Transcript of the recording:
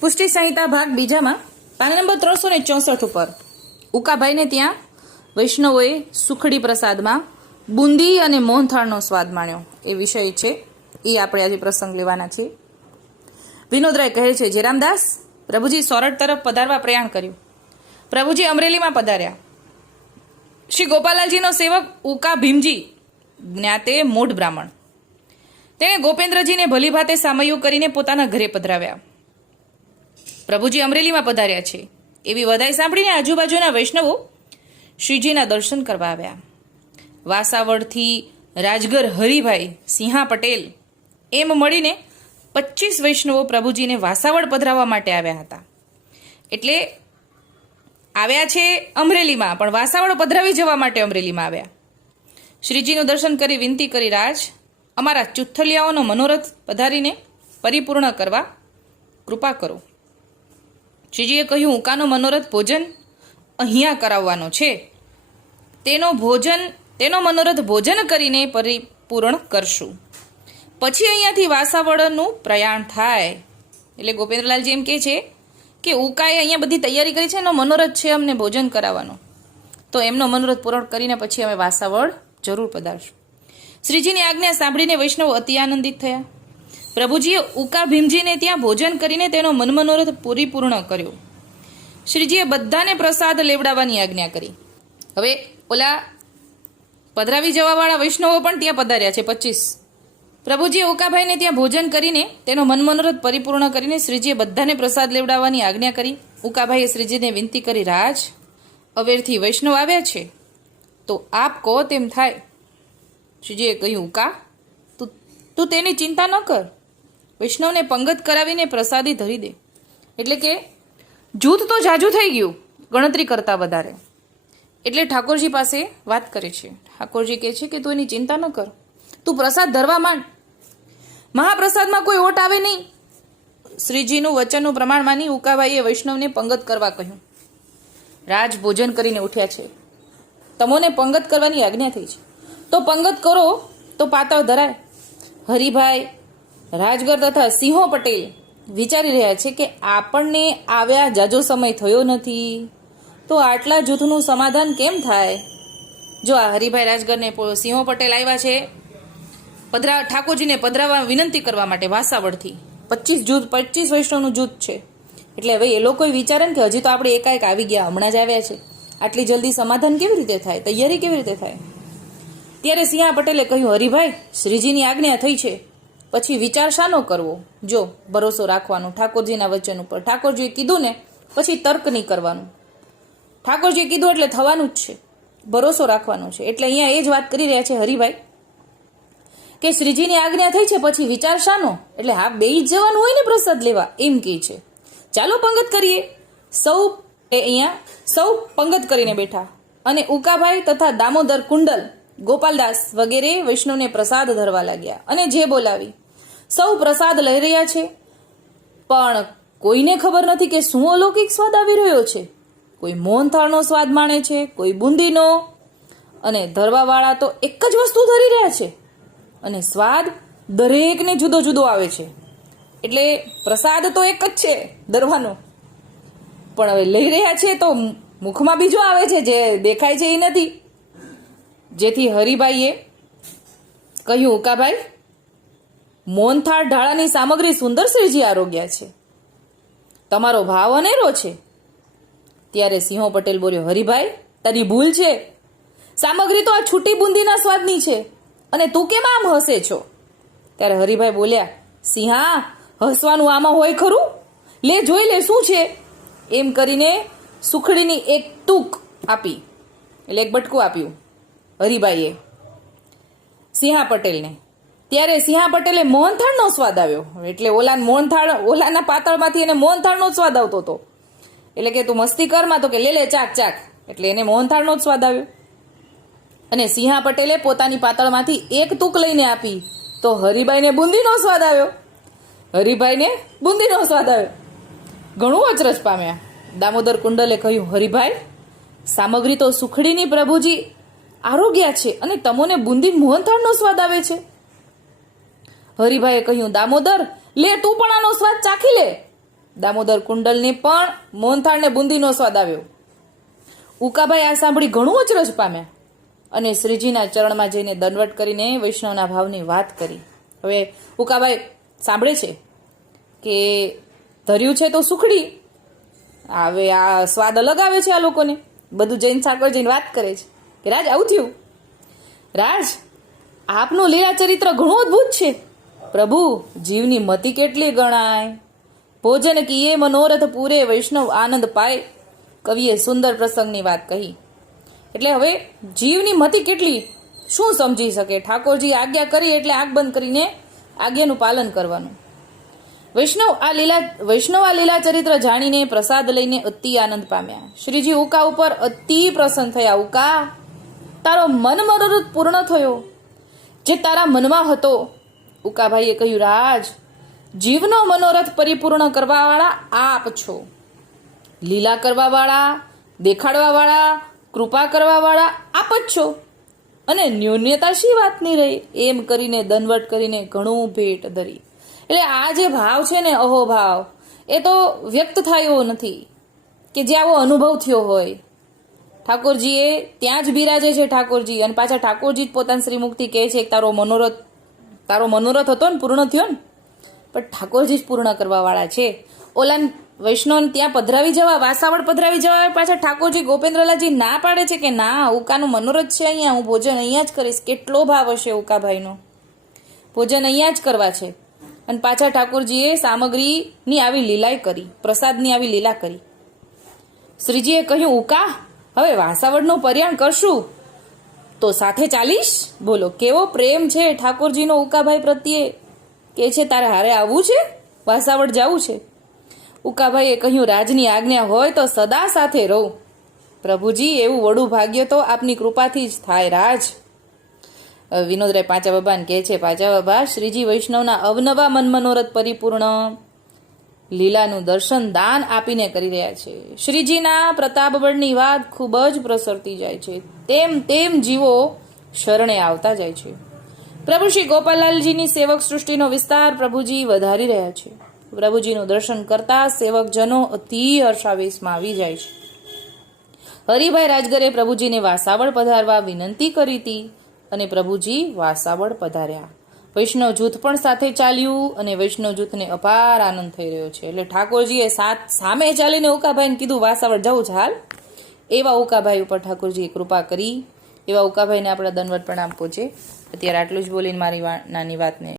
પુષ્ટિ સંહિતા ભાગ બીજામાં પાન નંબર ત્રણસો ને ચોસઠ ઉપર. ઉકાભાઈને ત્યાં વૈષ્ણવોએ સુખડી પ્રસાદમાં બુંદી અને મોહનથાળનો સ્વાદ માણ્યો. એ વિષય છે, એ આપણે આજે પ્રસંગ લેવાના છીએ. વિનોદરાય કહે છે, જયરામદાસ, પ્રભુજી સોરઠ તરફ પધારવા પ્રયાણ કર્યું. પ્રભુજી અમરેલીમાં પધાર્યા. શ્રી ગોપાલાલજીનો સેવક ઉકા ભીમજી જ્ઞાતે મોઢ બ્રાહ્મણ. તેણે ગોપેન્દ્રજીને ભલીભાતે સામયું કરીને પોતાના ઘરે પધરાવ્યા. પ્રભુજી અમરેલીમાં પધાર્યા છે. એવી વધાઈ સાંભળીને આજુબાજુના વૈષ્ણવો શ્રીજીના દર્શન કરવા આવ્યા. વાસાવડથી રાજગર હરિભાઈ, સિંહા પટેલ એમ મળીને પચીસ વૈષ્ણવો પ્રભુજીને વાસાવડ પધરાવવા માટે આવ્યા હતા. એટલે આવ્યા છે અમરેલીમાં, પણ વાસાવડ પધરાવી જવા માટે અમરેલીમાં આવ્યા. શ્રીજીનું દર્શન કરી વિનંતી કરી રાજ, અમારા ચુથલિયાઓનો મનોરથ પધારીને પરિપૂર્ણ કરવા કૃપા કરો. શ્રીજીએ કહ્યું, ઉકાનો મનોરથ ભોજન અહીંયા કરાવવાનો છે. તેનો ભોજન, તેનો મનોરથ ભોજન કરીને પરિપૂર્ણ કરશું. પછી અહીંયાથી વાસાવળનું પ્રયાણ થાય. એટલે ગોપેન્દ્રલાલજી એમ કહે છે કે ઉકાએ અહીંયા બધી તૈયારી કરી છે, એનો મનોરથ છે અમને ભોજન કરાવવાનો. તો એમનો મનોરથ પૂરણ કરીને પછી અમે વાસાવળ જરૂર પધારશું. શ્રીજીની આજ્ઞા સાંભળીને વૈષ્ણવ અતિ આનંદિત થયા. પ્રભુજીએ ઉકા ભીમજીને ત્યાં ભોજન કરીને તેનો મનમનોરથ પૂરીપૂર્ણ કર્યો. શ્રીજીએ બધાને પ્રસાદ લેવડાવવાની આજ્ઞા કરી. હવે ઓલા પધરાવી જવાવાળા વૈષ્ણવો પણ ત્યાં પધાર્યા છે, પચીસ. પ્રભુજીએ ઉકાભાઈને ત્યાં ભોજન કરીને તેનો મનમનોરથ પરિપૂર્ણ કરીને શ્રીજીએ બધાને પ્રસાદ લેવડાવવાની આજ્ઞા કરી. ઉકાભાઈએ શ્રીજીને વિનંતી કરી, રાજ, અવેરથી વૈષ્ણવ આવ્યા છે? તો આપ કહો તેમ થાય. શ્રીજીએ કહ્યું, ઉકા, તું તું તેની ચિંતા ન કર. વૈષ્ણવને પંગત કરાવીને પ્રસાદી ધરી દે. એટલે કે જૂથ તો જાજુ થઈ ગયું, ગણતરી કરતા વધારે. એટલે ઠાકોરજી પાસે વાત કરે છે. ઠાકોરજી કહે છે કે તું એની ચિંતા ન કર. તું પ્રસાદ ધરવા માંડ. મહાપ્રસાદમાં કોઈ ઓટ આવે નહીં. શ્રીજીનું વચનનું પ્રમાણ માની ઉકાભાઈએ વૈષ્ણવને પંગત કરવા કહ્યું. રાજ ભોજન કરીને ઉઠ્યા છે. તમોને પંગત કરવાની આજ્ઞા થઈ છે. તો પંગત કરો, તો પાતળ ધરાય. હરિભાઈ રાજગર તથા સિંહો પટેલ વિચારી રહ્યા છે કે આપણને આવ્યા જાજો સમય થયો નથી. તો આટલા જૂથનું સમાધાન કેમ થાય? જો આ હરિભાઈ રાજગરને સિંહો પટેલ આવ્યા છે, પધરા, ઠાકોરજીને પધરાવા વિનંતી કરવા માટે વાસાવડથી પચીસ જૂથ પચીસ વૈષ્ણવનું જૂથ છે. એટલે હવે એ લોકોએ વિચારે ને કે હજી તો આપણે એકાએક આવી ગયા, હમણાં જ આવ્યા છે. આટલી જલ્દી સમાધાન કેવી રીતે થાય? તૈયારી કેવી રીતે થાય? ત્યારે સિંહા પટેલે કહ્યું, હરિભાઈ, શ્રીજીની આજ્ઞા થઈ છે. પછી વિચાર શાનો કરવો? જો, ભરોસો રાખવાનો. ઠાકોરજીના વચન ઉપર. ઠાકોરજીએ કીધું ને, પછી તર્ક નહીં કરવાનું. ઠાકોરજીએ કીધું એટલે થવાનું જ છે. ભરોસો રાખવાનો છે. એટલે અહીંયા એ જ વાત કરી રહ્યા છે હરિભાઈ, કે શ્રીજીની આજ્ઞા થઈ છે, પછી વિચાર શાનો? એટલે હા, બે જ જવાનું હોય ને પ્રસાદ લેવા, એમ કહે છે. ચાલો પંગત કરીએ. સૌ એ અહીંયા સૌ પંગત કરીને બેઠા. અને ઉકાભાઈ તથા દામોદર કુંડલ ગોપાલદાસ વગેરે વૈષ્ણવને પ્રસાદ ધરવા લાગ્યા અને જે બોલાવી, સૌ પ્રસાદ લઈ રહ્યા છે? પણ કોઈને ખબર નથી કે શું અલૌકિક સ્વાદ આવી રહ્યો છે? કોઈ મોહનથાળનો સ્વાદ માણે છે? કોઈ બુંદીનો? અને ધરવાવાળા તો એક જ વસ્તુ ધરી રહ્યા છે, અને સ્વાદ દરેકને જુદો જુદો આવે છે. એટલે પ્રસાદ તો એક જ છે દરવાનો પણ હવે લઈ રહ્યા છે તો મુખમાં બીજો આવે છે, જે દેખાય છે એ નથી. જેથી હરિભાઈએ કહ્યું ઉકાભાઈ મોહનથાળ ઢાળાની સામગ્રી સુંદર શ્રીજી આરોગ્યા છે. તમારો ભાવ અનેરો છે. ત્યારે સિંહો પટેલ બોલ્યો, હરિભાઈ, તારી ભૂલ છે. સામગ્રી તો આ છૂટી બુંદીના સ્વાદની છે. અને તું કેમ આમ હસે છો? ત્યારે હરિભાઈ બોલ્યા, સિંહા, હસવાનું આમાં હોય ખરું? લે, જોઈ લે, શું છે? એમ કરીને સુખડીની એક ટૂક આપી, એટલે એક બટકું આપ્યું. હરિભાઈએ સિંહા પટેલને. ત્યારે સિંહા પટેલે મોહનથાળનો સ્વાદ આવ્યો. એટલે ઓલા મોહનથાળ, ઓલાના પાતળમાંથી એને મોહનથાળનો જ સ્વાદ આવતો હતો. એટલે કે તું મસ્તી કરમાં તો કે લે લે, ચાક ચાક. એટલે એને મોહનથાળનો જ સ્વાદ આવ્યો. અને સિંહા પટેલે પોતાની પાતળમાંથી એક તૂક લઈને આપી. તો હરિભાઈને બુંદીનો સ્વાદ આવ્યો. હરિભાઈને બુંદીનો સ્વાદ આવ્યો. ઘણું અચરજ પામ્યા. દામોદર કુંડલે કહ્યું, હરિભાઈ, સામગ્રી તો સુખડીની પ્રભુજી આરોગ્યા છે અને તમોને બુંદી મોહનથાળનો સ્વાદ આવે છે. હરિભાઈએ કહ્યું, દામોદર, લે તું પણ આનો સ્વાદ ચાખી લે. દામોદર કુંડલને પણ મોહનથાળને બુંદીનો સ્વાદ આવ્યો. ઉકાભાઈ આ સાંભળી ઘણું અચરજ પામ્યા અને શ્રીજીના ચરણમાં જઈને દંડવટ કરીને વૈષ્ણવના ભાવની વાત કરી. હવે ઉકાભાઈ, સાંભળે છે કે ધર્યું છે તો સુખડી. હવે આ સ્વાદ અલગ આવે છે આ લોકોને. બધું જૈન સાકર જઈને વાત કરે છે. કે રાજ, આવું થયું? રાજ, આપનું લીલા ચરિત્ર ઘણું અદ્ભુત છે. પ્રભુ, જીવની મતિ કેટલી ગણાય. ભોજન કીએ મનોરથ પૂરે, વૈષ્ણવ આનંદ પાય. કવિએ સુંદર પ્રસંગની વાત કહી. એટલે હવે જીવની મતિ કેટલી? શું સમજી શકે? ઠાકોરજી આજ્ઞા કરી એટલે આંખ બંધ કરીને આજ્ઞાનું પાલન કરવાનું. વૈષ્ણવ આ લીલા, વૈષ્ણવ આ લીલા ચરિત્ર જાણીને પ્રસાદ લઈને અતિ આનંદ પામ્યા. શ્રીજી ઉકા ઉપર અતિ પ્રસન્ન થયા. ઉકા તારો મન મનોરથ પૂર્ણ થયો. જે તારા મનમાં હતો, ઉકાભાઈએ કહ્યું, રાજ, જીવનો મનોરથ પરિપૂર્ણ કરવાવાળા આપ છો. લીલા કરવાવાળા, દેખાડવાવાળા, કૃપા કરવાવાળા આપ જ છો. અને ન્યૂન્યતા શી વાતની રહી? એમ કરીને દનવટ કરીને ઘણું ભેટ ધરી. એટલે આ જે ભાવ છે ને અહો ભાવ એ તો વ્યક્ત થાય એવો નથી. કે જે આવો અનુભવ થયો હોય ઠાકોરજીએ ત્યાં જ બિરાજે છે ઠાકોરજી. અને પાછા ઠાકોરજી જ પોતાની શ્રીમુક્તિ કહે છે તારો મનોરથ તારો મનોરથ હતો ને, પૂર્ણ થયો ને? પણ ઠાકોરજી જ પૂર્ણ કરવાવાળા છે. ઓલા વૈષ્ણવ ત્યાં પધરાવી જવા વાસાવડ પધરાવી જવા પાછા ઠાકોરજી ગોપેન્દ્રલાલજી ના પાડે છે કે ના, ઉકાનું મનોરથ છે અહીંયા, હું ભોજન અહીંયા જ કરીશ. કેટલો ભાવ હશે ઉકાભાઈનો? ભોજન અહીંયા જ કરવા છે. અને પાછા ઠાકોરજીએ સામગ્રીની આવી લીલાય કરી, પ્રસાદની આવી લીલા કરી. શ્રીજીએ કહ્યું, ઉકા હવે વાસાવડનું પર્યાણ કરશું. તો સાથે ચાલીશ? બોલો, કેવો પ્રેમ છે ઠાકોરજીનો ઉકાભાઈ પ્રત્યે? કે છે તારે હારે આવવું છે? વાસાવડ જવું છે. ઉકાભાઈએ કહ્યું, રાજની આજ્ઞા હોય તો સદા સાથે રહું. પ્રભુજી, એવું વડું ભાગ્ય તો આપની કૃપાથી જ થાય રાજ. વિનોદરાય પાંચા બાબાને કહે છે પાંચા બાબા શ્રીજી વૈષ્ણવના અવનવા મન મનોરથ પરિપૂર્ણ. લીલાનું દર્શન દાન આપીને કરી રહ્યા છે. શ્રીજીના પ્રતાપબળની વાત ખૂબ જ પ્રસરતી જાય છે. તેમ તેમ જીવો શરણે આવતા જાય છે. પ્રભુ શ્રી ગોપાલાલજીની સેવક સૃષ્ટિનો વિસ્તાર પ્રભુજી વધારી રહ્યા છે. પ્રભુજીનું દર્શન કરતા સેવકજનો અતિ હર્ષાવેશમાં આવી જાય છે. હરિભાઈ રાજગરે પ્રભુજીને વાસાવળ પધારવા વિનંતી કરી હતી અને પ્રભુજી વાસાવળ પધાર્યા. વૈષ્ણવ જૂથ પણ સાથે ચાલ્યું અને વૈષ્ણવ જૂથને અપાર આનંદ થઈ રહ્યો છે. એટલે ઠાકોરજીએ સાત સામે ચાલીને ઉકાભાઈને કીધું વાસાવળ જવું છે, હાલ. એવા ઉકાભાઈ ઉપર ઠાકોરજીએ કૃપા કરી. એવા ઉકાભાઈને આપણા દંડવટ પ્રણામ પહોંચે અત્યારે આટલું જ બોલીને મારી નાની વાતને